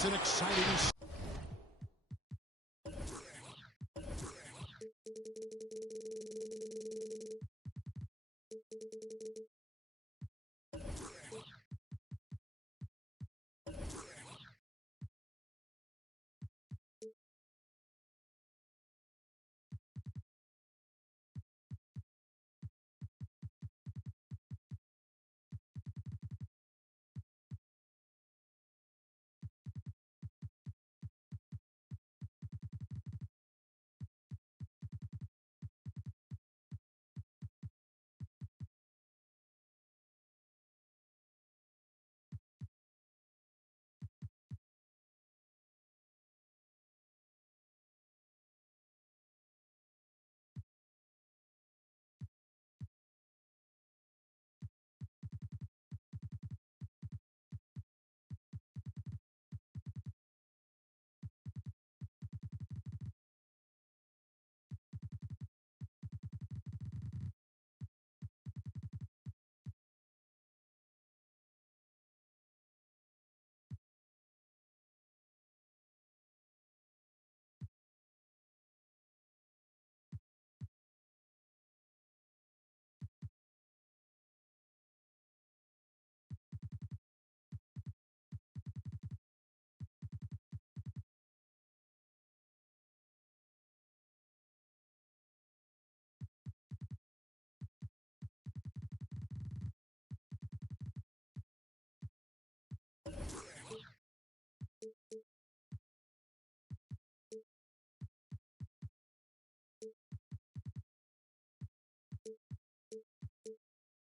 It's an exciting.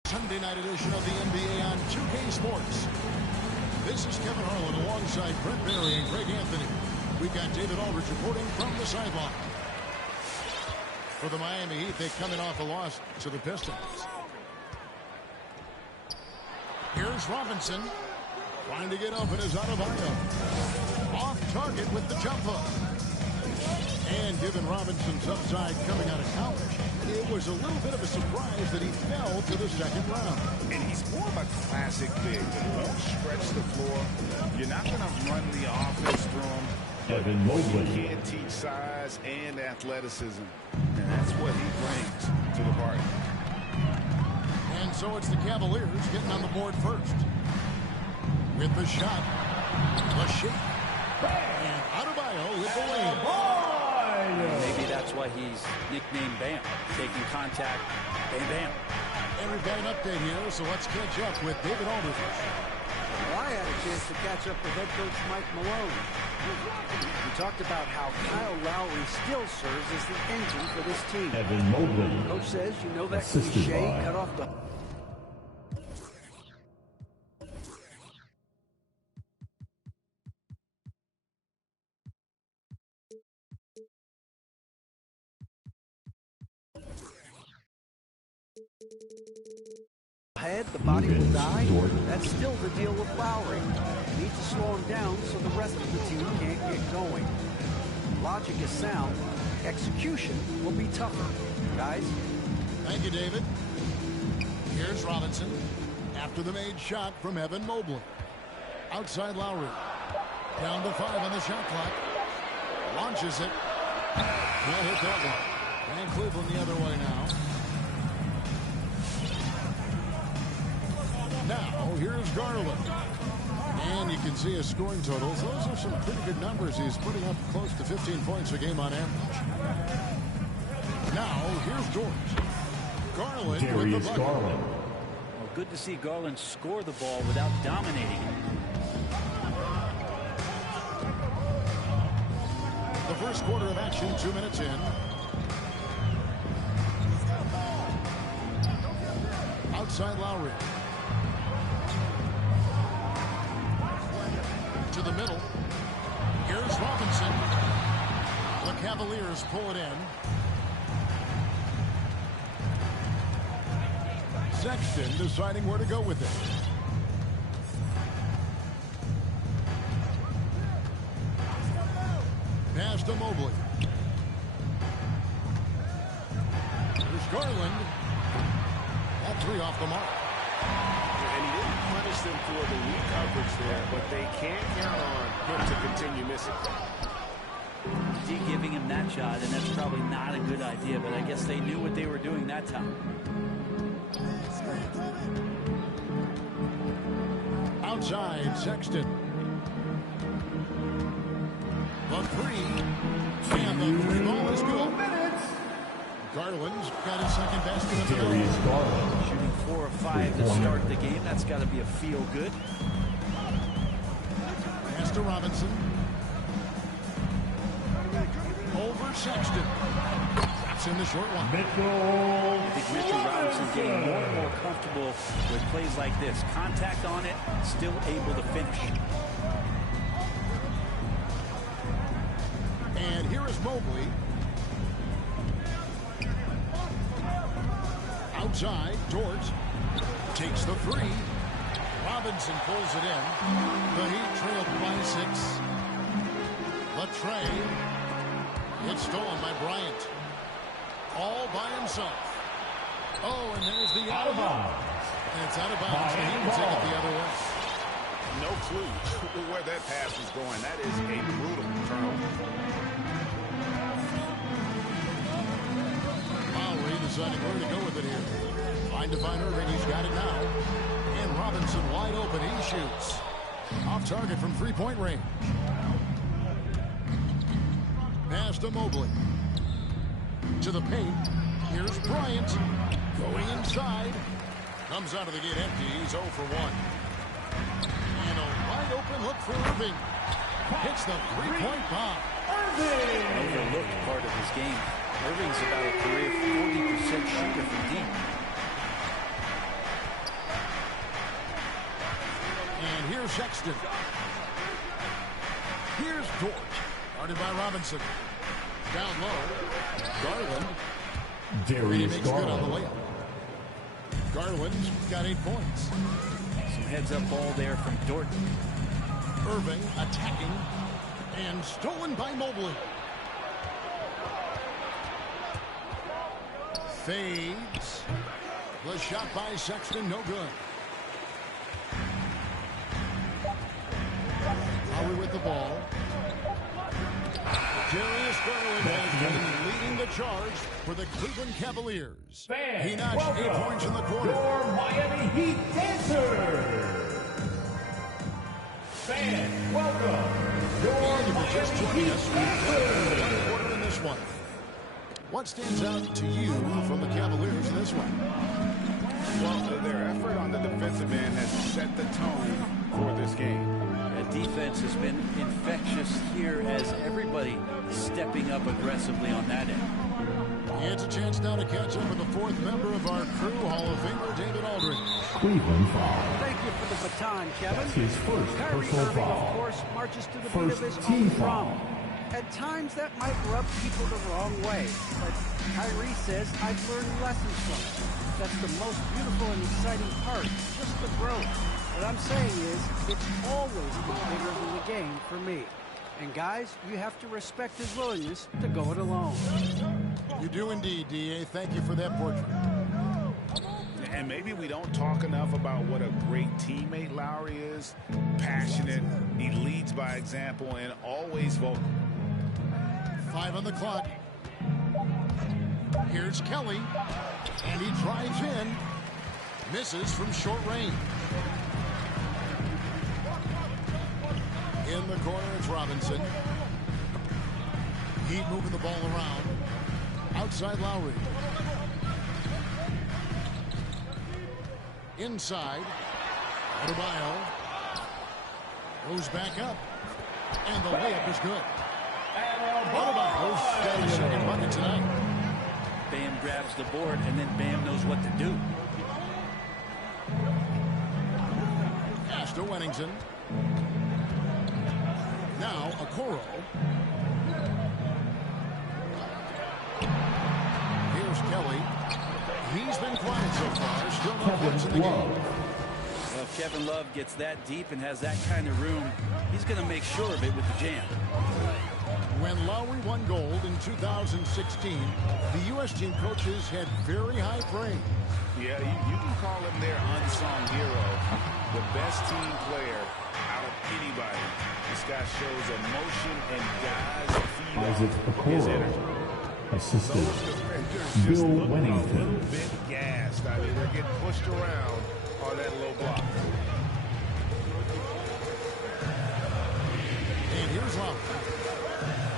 Sunday night edition of the NBA on 2K Sports. This is Kevin Harlan alongside Brent Barry and Greg Anthony. We've got David Aldridge reporting from the sideline. For the Miami Heat, they're coming off a loss to the Pistons. Here's Robinson. Trying to get open is Adebayo. Off target with the jump hook. And given Robinson's upside coming out of college, it was a little bit of a surprise that he fell to the second round. And he's more of a classic big that won't stretch the floor. You're not going to run the offense through him. Evan Mobley. He can teach size and athleticism. And that's what he brings to the party. And so it's the Cavaliers getting on the board first. With the shot. The shake. And Adebayo with the lead. Maybe that's why he's nicknamed Bam. Taking contact, bam, bam. And we've got an update here, so let's catch up with David Aldridge. Well, I had a chance to catch up with head coach Mike Malone. We talked about how Kyle Lowry still serves as the engine for this team. Evan Mobley. Coach says, you know that Assisted cliche, by cut off the... Head, the body will die. That's still the deal with Lowry. Need to slow him down so the rest of the team can't get going. Logic is sound. Execution will be tougher. Guys? Thank you, David. Here's Robinson. After the made shot from Evan Mobley. Outside Lowry. Down to 5 on the shot clock. Launches it. Can't hit that one. And Cleveland the other way now. Now, here's Garland. can see his scoring totals. Those are some pretty good numbers. He's putting up close to 15 points a game on average. Now, here's George. Garland with the Darius bucket. Garland. Well, good to see Garland score the ball without dominating it. The first quarter of action, 2 minutes in. Outside Lowry. To the middle. Here's Robinson. The Cavaliers pull it in. Sexton deciding where to go with it. Pass to Mobley. Here's Garland. That three off the mark. And he didn't punish them for the weak coverage there, but they can't count on him to continue missing. D giving him that shot, and that's probably not a good idea, but I guess they knew what they were doing that time. Outside, Sexton. The three. And the three ball is good. Garland's got his second basket of the night. Darius Garland. Shooting 4 or 5 to start the game. That's got to be a feel good. Pass to Robinson. Over Sexton. That's in the short one. I think Mitchell Robinson getting more and more comfortable with plays like this. Contact on it, still able to finish. And here is Mobley. Outside, George takes the three. Robinson pulls it in. The Heat trailed by 6. Latrey. It's stolen by Bryant. All by himself. Oh, and there's the out of bounds. And it's out of bounds. The Heat will take it the other way. No clue where that pass was going. That is a brutal turnover. Lowry deciding where to go with it here. Fine to find Irving. He's got it now. And Robinson wide open. He shoots. Off target from three-point range. Pass to Mobley. To the paint. Here's Bryant. Going inside. Comes out of the gate empty. He's 0 for 1. And a wide open look for Irving. Hits the three-point bomb. Overlooked part of his game. Irving's about a career 40% shooter from deep. And here's Sexton. Here's George. Guarded by Robinson. Down low. Garland. And he Darius makes good on the Garland. layup. Garland's got 8 points. Some heads-up ball there from Dorton. Irving attacking. And stolen by Mobley. Fades. The shot by Sexton, no good. Lowry with the ball. Darius Garland has been leading the charge for the Cleveland Cavaliers. He notched 8 points in the quarter. Your Miami Heat dancers. Fans, welcome. Your If you're just joining us, we've got Heat one quarter in this one. What stands out to you from the Cavaliers in this one? Well, their effort on the defensive end has set the tone for this game. The defense has been infectious here as everybody stepping up aggressively on that end. It's a chance now to catch up with the 4th member of our crew, Hall of Famer David Aldridge. Cleveland foul. Thank you for the baton, Kevin. That's his first Kyrie personal Irving, foul. of course, marches to the beat First of his team own foul. drum. At times, that might rub people the wrong way. But Kyrie says, I've learned lessons from it. That's the most beautiful and exciting part, just the growth. What I'm saying is, it's always been bigger than the game for me. And guys, you have to respect his willingness to go it alone. You do indeed, D.A. Thank you for that portrait. And maybe we don't talk enough about what a great teammate Lowry is. Passionate, he leads by example, and always vocal. 5 on the clock. Here's Kelly. And he drives in. Misses from short range. In the corner, it's Robinson. Heat moving the ball around. Outside Lowry. Inside. Adebayo. Goes back up. And the layup is good. Adebayo's got his second bucket tonight. Bam grabs the board, and then Bam knows what to do. Pass to Wennington. Now Okoro. Here's Kelly. He's been quiet so far. Still no points in the game. Well, if Kevin Love gets that deep and has that kind of room, he's going to make sure of it with the jam. When Lowry won gold in 2016, the U.S. team coaches had very high praise. Yeah, you can call him their unsung hero. The best team player out of anybody. This guy shows emotion and guys feed off his energy. Assistant Just Bill look a Wennington. little bit gassed. I mean, they're getting pushed around on that low block. And here's Lowry.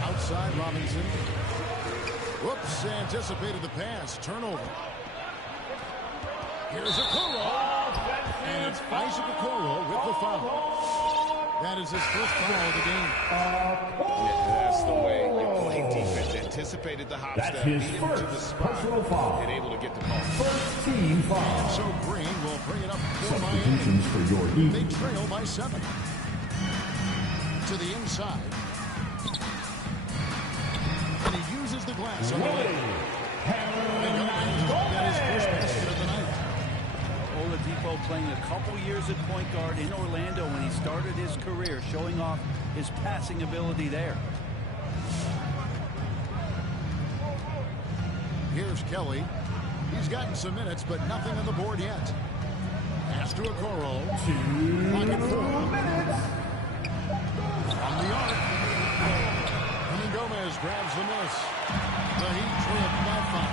Outside Robinson. Whoops, anticipated the pass. Turnover. Here's Okoro. And it's Isaac Okoro with the foul. That is his first foul of the game. Yeah, that's the way you play defense. Anticipated the hop That's step, his beat him to the first spot, personal foul. and able to get the ball. First team foul. So Green will bring it up for Miami. Substitutions for your They Heat. trail by 7. To the inside. And he uses the glass on the way. And Gomez got his first basket of the night. Oladipo playing a couple years at point guard in Orlando when he started his career, showing off his passing ability there. Here's Kelly. He's gotten some minutes, but nothing on the board yet. Pass to Okoro. Pocket 4. From the arc. And Gomez grabs the miss. The Heat trail by 5.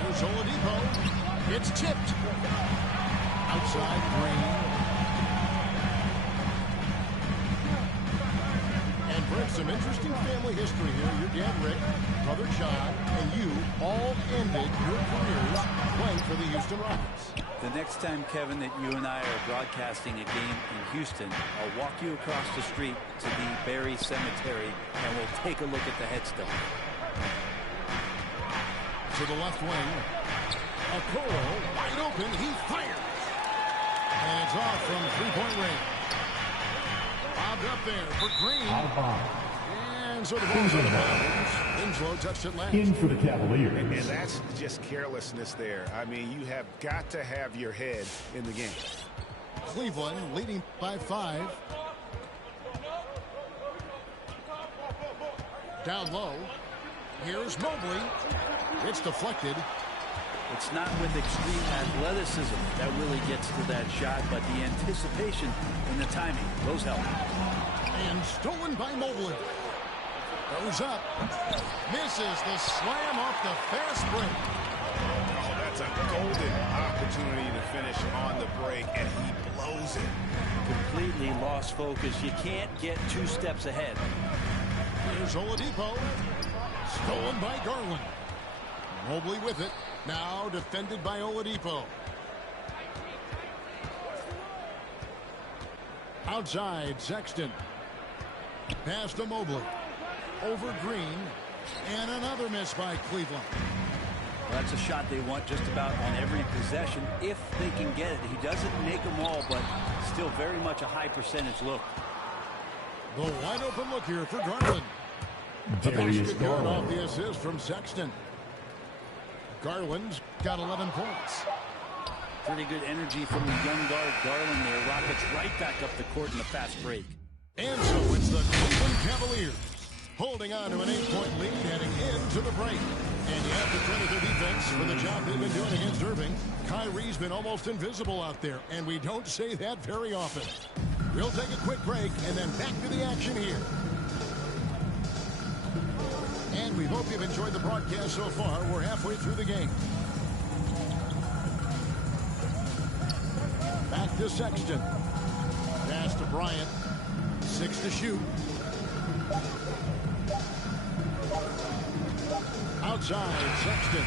Here's Oladipo. It's tipped. Outside Green. And Brent, some interesting family history here. Your dad, Rick, brother John, and you all ended your careers playing for the Houston Rockets. The next time, Kevin, that you and I are broadcasting a game in Houston, I'll walk you across the street to the Berry Cemetery, and we'll take a look at the headstone. To the left wing. Okoro, wide open, he fires. And it's off from three-point range. Bobbed up there for Green. Out of bounds. And so the ball's out of bounds. Winslow touched it last. In for the And Cavaliers. that's just carelessness there. I mean, you have got to have your head in the game. Cleveland leading by 5. Down low. Here's Mobley. It's deflected. It's not with extreme athleticism that really gets to that shot, but the anticipation and the timing, those help. And stolen by Mobley. Goes up. Misses the slam off the fast break. Oh, that's a golden opportunity to finish on the break, and he blows it. Completely lost focus. You can't get 2 steps ahead. Here's Oladipo. Stolen by Garland. Mobley with it. Now defended by Oladipo. Outside, Sexton. Pass to Mobley. Over Green. And another miss by Cleveland. Well, that's a shot they want just about on every possession if they can get it. He doesn't make them all, but still very much a high percentage look. The wide open look here for Garland. The Darius basket going off Garland. the assist from Sexton. Garland's got 11 points. Pretty good energy from the young guard Garland there. Rockets right back up the court in the fast break. And so it's the Cleveland Cavaliers holding on to an 8-point lead heading into the break. And you have to credit their defense for the job they've been doing against Irving. Kyrie's been almost invisible out there, and we don't say that very often. We'll take a quick break and then back to the action here. And we hope you've enjoyed the broadcast so far. We're halfway through the game. Back to Sexton. Pass to Bryant. 6 to shoot. Outside, Sexton.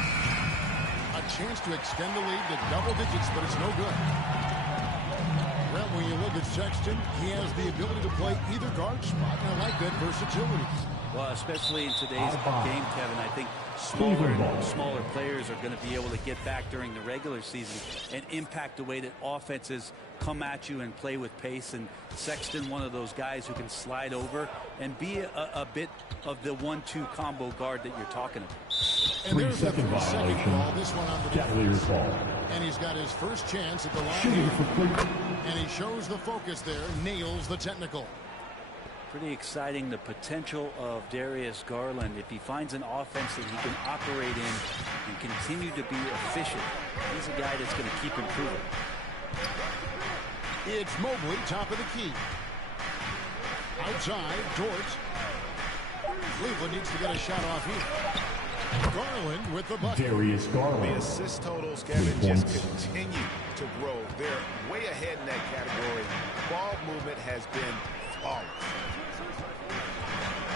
A chance to extend the lead to double digits, but it's no good. Well, when you look at Sexton, he has the ability to play either guard spot, and I like that versatility. Well, especially in today's game, Kevin, I think smaller players are going to be able to get back during the regular season and impact the way that offenses come at you and play with pace. And Sexton, one of those guys who can slide over and be a bit of the 1-2 combo guard that you're talking about. And there's a 3-second violation. ball. This one on the Cavaliers ball. And he's got his first chance at the line. Shooting for Cleveland. And he shows the focus there, nails the technical. Pretty exciting, the potential of Darius Garland. If he finds an offense that he can operate in and continue to be efficient, he's a guy that's going to keep improving. It's Mobley, top of the key. Outside, Dort. Cleveland needs to get a shot off here. Garland with the bucket. Darius Garland. The assist totals, Kevin, just continue to grow. They're way ahead in that category. Ball movement has been flawless.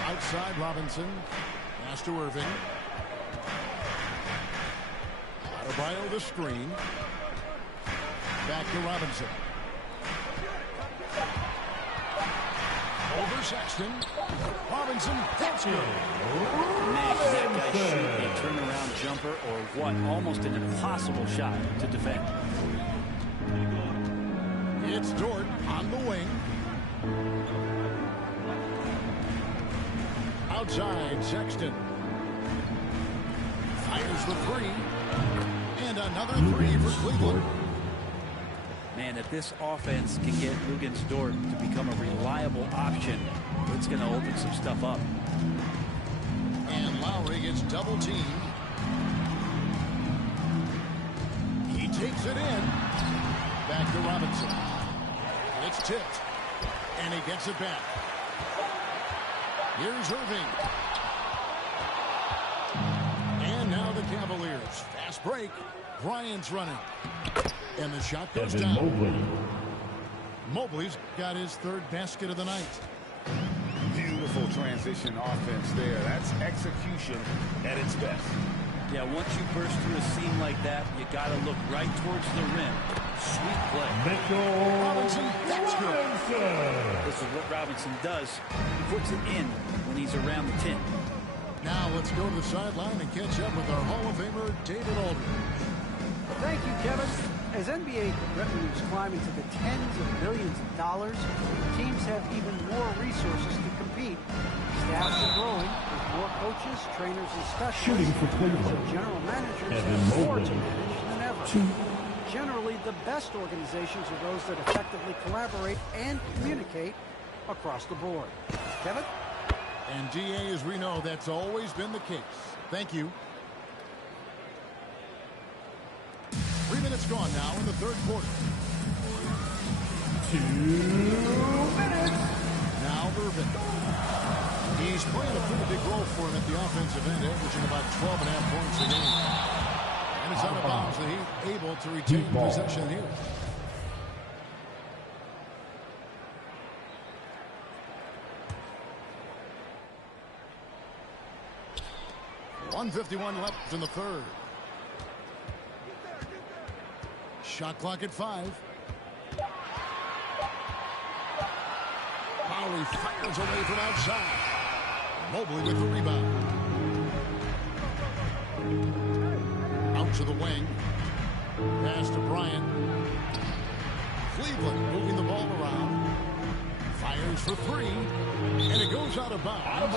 Outside, Robinson. Pass to Irving. Adebayo the screen. Back to Robinson. Over Sexton. Robinson, that's good. Man, can that guy shoot a turnaround jumper or what? Almost an impossible shot to defend. It's Dort on the wing. Outside, Sexton. Fires the three. And another three for Cleveland. Man, if this offense can get Luguentz Dort to become a reliable option, it's going to open some stuff up. And Lowry gets double teamed. He takes it in. Back to Robinson. It's tipped. And he gets it back. Here's Irving. And now the Cavaliers. Fast break. Bryant's running. And the shot goes Evan down. Mobley. Mobley's got his third basket of the night. Beautiful transition offense there. That's execution at its best. Yeah, once you burst through a seam like that, you got to look right towards the rim. Sweet play. Mitchell Robinson, that's good. Robinson. This is what Robinson does. He puts it in when he's around the 10. Now let's go to the sideline and catch up with our Hall of Famer, David Aldridge. Thank you, Kevin. As NBA revenues climb into the tens of billions of dollars, teams have even more resources to compete. Staffs are growing with more coaches, trainers, and Shooting specialists. for Cleveland. So general managers Evan have more Mobley. to manage than ever. Generally, the best organizations are those that effectively collaborate and communicate across the board. Kevin? And DA, as we know, that's always been the case. Thank you. 3 minutes gone now in the third quarter. 2 minutes. Now Irvin. He's playing a pretty big role for him at the offensive end, averaging about 12.5 points a game. And it's out of bounds that he's able to retain possession here. .151 left in the third. Shot clock at 5. Lowry fires away from outside. Mobley with the rebound. Out to the wing. Pass to Bryant. Cleveland moving the ball around. Fires for 3. And it goes out of bounds.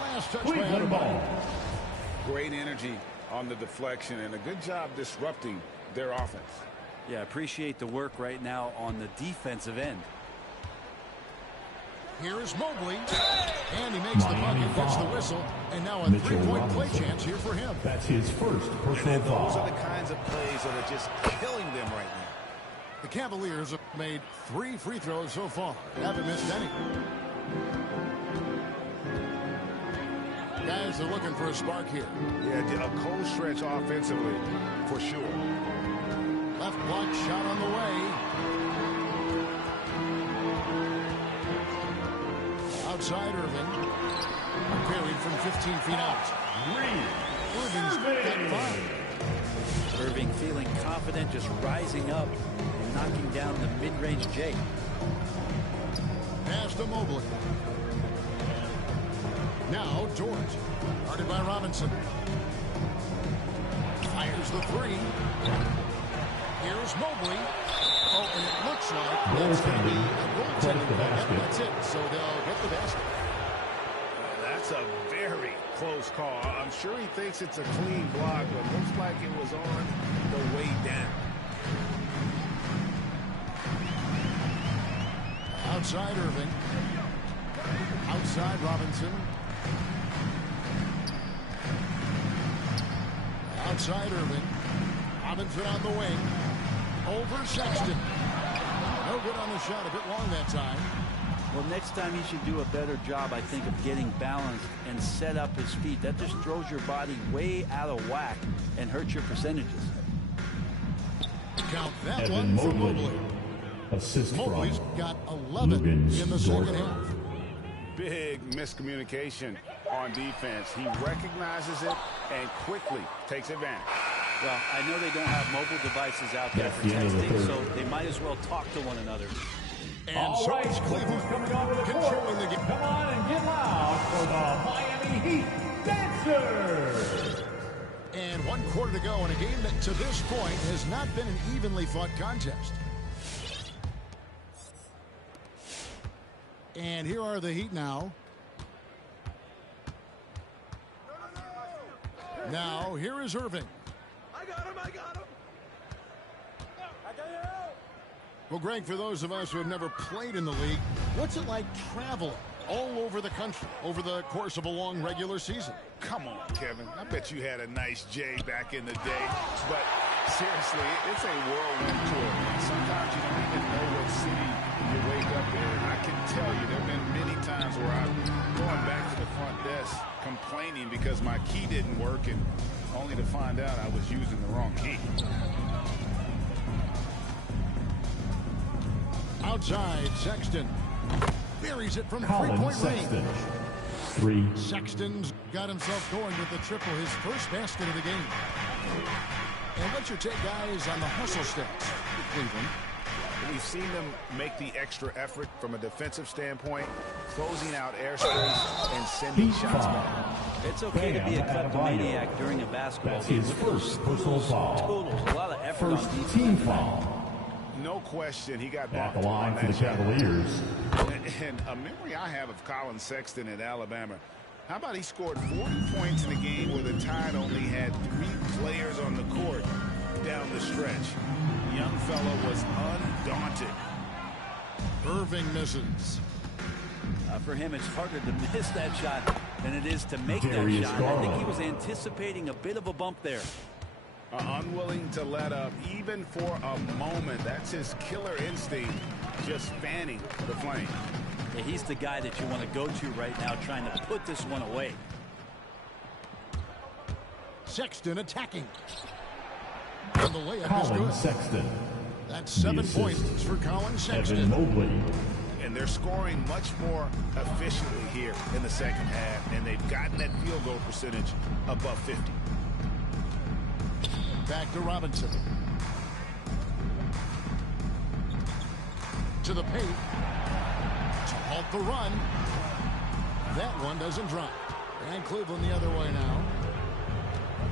Last touch by Cleveland ball. Great energy on the deflection and a good job disrupting their offense. Yeah, appreciate the work right now on the defensive end. Here is Mobley. And he makes the bucket, gets the whistle. And now a Mitchell three-point play Robinson. chance here for him. That's his first personal And those foul. are the kinds of plays that are just killing them right now. The Cavaliers have made 3 free throws so far. Haven't missed any. Guys are looking for a spark here. Yeah, a cold stretch offensively, for sure. Left block shot on the way. outside Irving. Buried from 15 feet out. Irving's got 5. Irving feeling confident, just rising up and knocking down the mid-range J. Pass to Mobley. Now George. Guarded by Robinson. Fires the 3. Here's Mobley. Oh, and it looks like that's going to be a goaltending play. That's it. So they'll get the basket. That's a very close call. I'm sure he thinks it's a clean block, but looks like it was on the way down. Outside Irving. Outside Robinson. Outside Irving. Robinson on the wing. Over Sexton. No good on the shot. A bit long that time. Well, next time he should do a better job, I think, of getting balanced and set up his feet. That just throws your body way out of whack and hurts your percentages. Count that Evan one for Mobley. Mobley. Assist Mobley's from got 11 Lugans in the second Dort. half. Big miscommunication on defense. He recognizes it and quickly takes advantage. Well, I know they don't have mobile devices out there That's for the end of the texting, third. so they might as well talk to one another. And All so right, it's Cleveland coming onto the court. controlling the game. Come on and get loud for the Miami Heat Dancers. And 1 quarter to go in a game that to this point has not been an evenly fought contest. And here are the Heat now. Now here is Irving. I got him. Well, Greg, for those of us who have never played in the league, what's it like traveling all over the country over the course of a long regular season? Come on, Kevin. I bet you had a nice J back in the day. But seriously, it's a whirlwind tour. Sometimes you don't even know what city you wake up in. I can tell you there have been many times where I'm going back to the front desk complaining because my key didn't work, and only to find out I was using the wrong key. Outside, Sexton buries it from Colin three-point range. Sexton. 3. Sexton's got himself going with the triple, his first basket of the game. And what's your take, guys, on the hustle stats for Cleveland? We've seen them make the extra effort from a defensive standpoint, closing out airspace and sending Heat shots foul. back. It's okay to be a kleptomaniac during a basketball That's game. his Look at those first personal totals, foul. a lot of effort First on defense. team foul. No question, he got At bumped the line on for the that shot. Cavaliers. And a memory I have of Colin Sexton at Alabama. How about he scored 40 points in a game where the Tide only had 3 players on the court down the stretch. Young fella was undaunted. Irving misses. For him, it's harder to miss that shot than it is to make Darius that shot. I think Garland. he was anticipating a bit of a bump there. Unwilling to let up even for a moment. That's his killer instinct, just fanning the flame. Yeah, he's the guy that you want to go to right now, trying to put this one away. Sexton attacking. And the layup is Colin good. Sexton. That's 7 assist. points for Colin Sexton. Evan Mobley. And they're scoring much more efficiently here in the second half, and they've gotten that field goal percentage above 50. Back to Robinson. To the paint. To halt the run. That one doesn't drop. And Cleveland the other way now.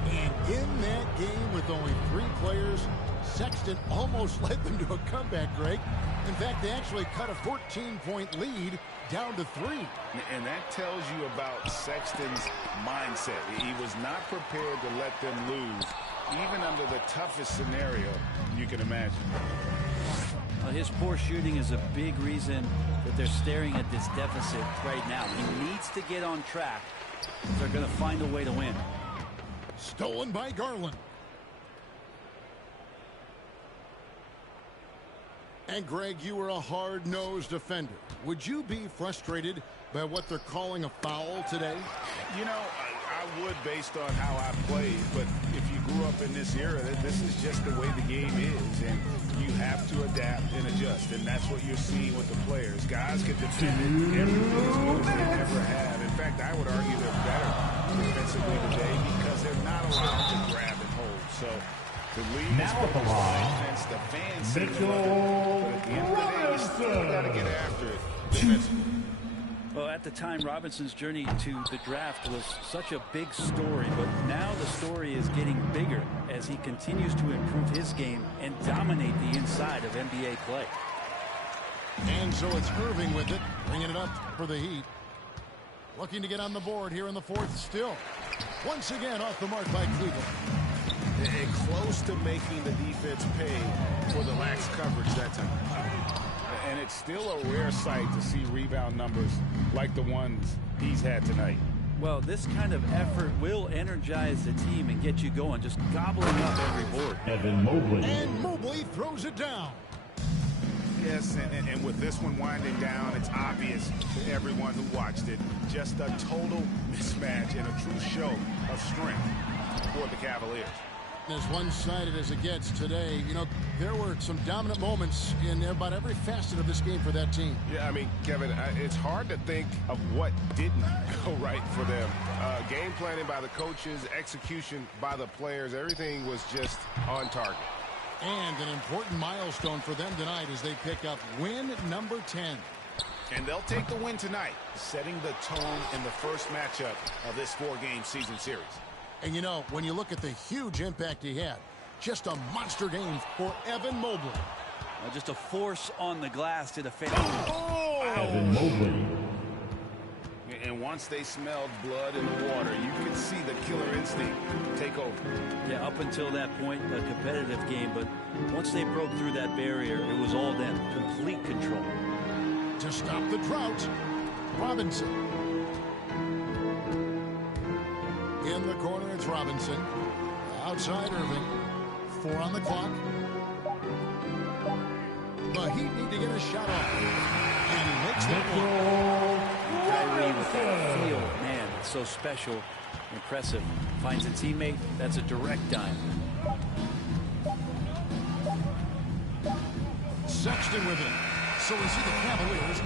And in that game with only 3 players, Sexton almost led them to a comeback, Greg. In fact, they actually cut a 14-point lead down to 3. And that tells you about Sexton's mindset. He was not prepared to let them lose, even under the toughest scenario you can imagine. His poor shooting is a big reason that they're staring at this deficit right now. He needs to get on track if they're going to find a way to win. Stolen by Garland. And Greg, you were a hard-nosed defender. Would you be frustrated by what they're calling a foul today? You know, I would based on how I played, but if you grew up in this era, this is just the way the game is, and you have to adapt and adjust, and that's what you're seeing with the players. Guys can defend it every bit as good as they ever have. In fact, I would argue they're better defensively today because they're not allowed to grab and hold. So the league is focused on offense. The fans seem to love it, but at the end of the day, you still got to get after it defensively. Well, at the time, Robinson's journey to the draft was such a big story, but now the story is getting bigger as he continues to improve his game and dominate the inside of NBA play. And so it's Irving with it, bringing it up for the Heat. Looking to get on the board here in the fourth still. Once again, off the mark by Cleveland. And close to making the defense pay for the lax coverage that time. And it's still a rare sight to see rebound numbers like the ones he's had tonight. Well, this kind of effort will energize the team and get you going, just gobbling up every board. Evan Mobley. And Mobley throws it down. Yes, and with this one winding down, it's obvious to everyone who watched it. Just a total mismatch and a true show of strength for the Cavaliers. As one-sided as it gets today, you know, there were some dominant moments in about every facet of this game for that team. Yeah, I mean, Kevin, it's hard to think of what didn't go right for them. Game planning by the coaches, execution by the players, everything was just on target. And an important milestone for them tonight as they pick up win number 10. And they'll take the win tonight, setting the tone in the first matchup of this four-game season series. And, you know, when you look at the huge impact he had, just a monster game for Evan Mobley. Just a force on the glass to defend. Evan Mobley. And once they smelled blood in the water, you could see the killer instinct take over. Yeah, up until that point, a competitive game, but once they broke through that barrier, it was all them. Complete control. To stop the drought, Robinson. In the corner, it's Robinson. Outside, Irving. 4 on the clock. The Heat need to get a shot off. And he makes the one. Kyrie with that feel, man, it's so special, impressive. Finds a teammate, that's a direct dime. Sexton with it. So we see the Cavaliers